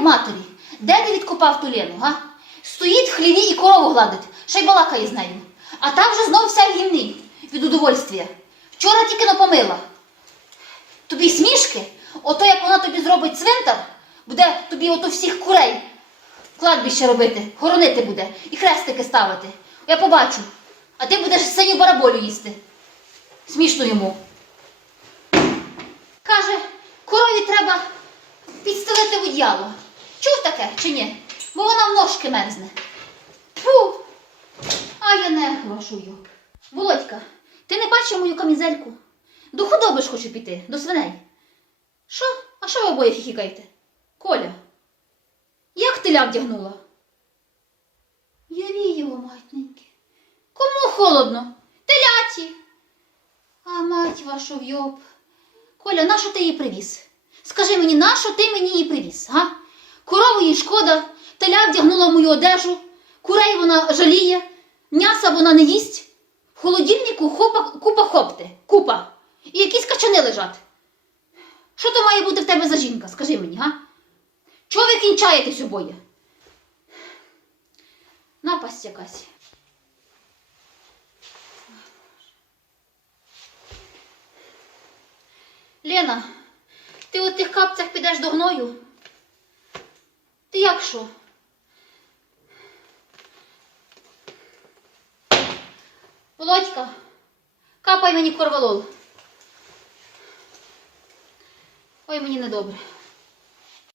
матері. Де ти відкопав ту Лену, га? Стоїть хліві і корову гладить, ще й балакає з нею. А та вже знов вся в гімні від удовольствия. Вчора тільки напомила. Тобі смішки? Ото як вона тобі зробить цвинтар, буде тобі ото всіх курей кладбище робити, хоронити буде і хрестики ставити. Я побачу. А ти будеш синю бараболю їсти. Смішно йому. Каже, корові треба підстелити одіяло. Чув таке чи ні? Бо вона в ножки мерзне. Фу! А я не грошую. Володька, ти не бачив мою камізельку? До худоби ж хочу піти, до свиней. Що? А що ви обоє хіхікаєте? Коля, як теля вдягнула? Яві його, матненьки. Кому холодно? Теляті. А мать вашу вйоб. Коля, нащо ти її привіз? Скажи мені, нащо ти мені її привіз, га? Їй шкода, теля вдягнула мою одежу, курей вона жаліє, м'яса вона не їсть. В холодильнику хопа, купа хопти, купа. І якісь качани лежать. Що то має бути в тебе за жінка? Скажи мені, га? Чого ви кінчаєтесь обоє? Напасть якась. Лена, ти у тих капцях підеш до гною? Ти як що? Володька, капай мені корвалол. Ой, мені недобре.